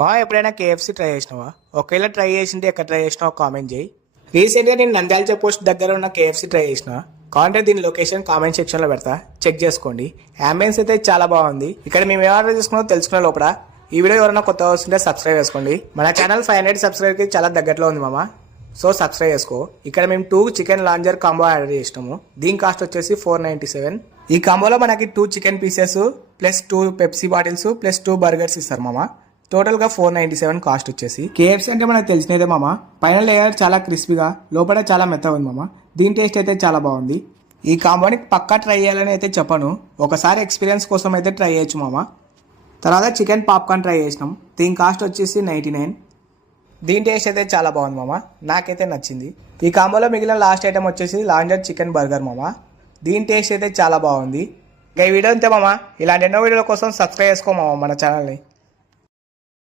మా ఎప్పుడైనా KFC try చేసినావా? ఒకవేళ ట్రై చేసింటే ఎక్కడ ట్రై చేసినావో కామెంట్ చేయి. రీసెంట్గా నేను నంద్యాల చెక్ పోస్ట్ దగ్గర ఉన్న కేఎఫ్సీ ట్రై చేసిన. కావాలంటే దీని లొకేషన్ కామెంట్ సెక్షన్లో పెడతా, చెక్ చేసుకోండి. అంబియన్స్ అయితే చాలా బాగుంది. ఇక్కడ మేము ఏం ఆర్డర్ చేసుకున్నామో తెలుసుకునే లోపల ఈ వీడియో ఎవరైనా కొత్తగా వస్తుంటే సబ్స్క్రైబ్ చేసుకోండి. మన ఛానల్ 500 సబ్స్క్రైబర్కి చాలా దగ్గరలో ఉంది మామ, సో సబ్స్క్రైబ్ చేసుకో. ఇక్కడ మేము 2 చికెన్ లాంజర్ కాంబో ఆర్డర్ చేసినాము. దీని కాస్ట్ వచ్చేసి 497. ఈ కాంబోలో మనకి 2 chicken pieces plus 2 Pepsi bottles plus 2 burgers ఇస్తారు మామ. టోటల్గా 497 కాస్ట్ వచ్చేసి. కేఎఫ్సీ అంటే మనకు తెలిసినదే మామ, పైన లేయర్ చాలా క్రిస్పీగా, లోపల చాలా మెత్తగా ఉంది మామ. దీని టేస్ట్ అయితే చాలా బాగుంది. ఈ కాంబోని పక్కా ట్రై చేయాలని అయితే చెప్పను, ఒకసారి ఎక్స్పీరియన్స్ కోసం అయితే ట్రై చేయొచ్చు మామ. తర్వాత చికెన్ పాప్కార్న్ ట్రై చేసినాం. దీని కాస్ట్ వచ్చేసి 99. దీని టేస్ట్ అయితే చాలా బాగుంది మామ, నాకైతే నచ్చింది. ఈ కాంబోలో మిగిలిన లాస్ట్ ఐటమ్ వచ్చేసి లాంజర్ చికెన్ బర్గర్ మామ. దీని టేస్ట్ అయితే చాలా బాగుంది. ఇంకా ఈ వీడియో అంతే మామ. ఇలాంటి ఎన్నో వీడియోల కోసం సబ్స్క్రైబ్ చేసుకో మామ మన ఛానల్ని.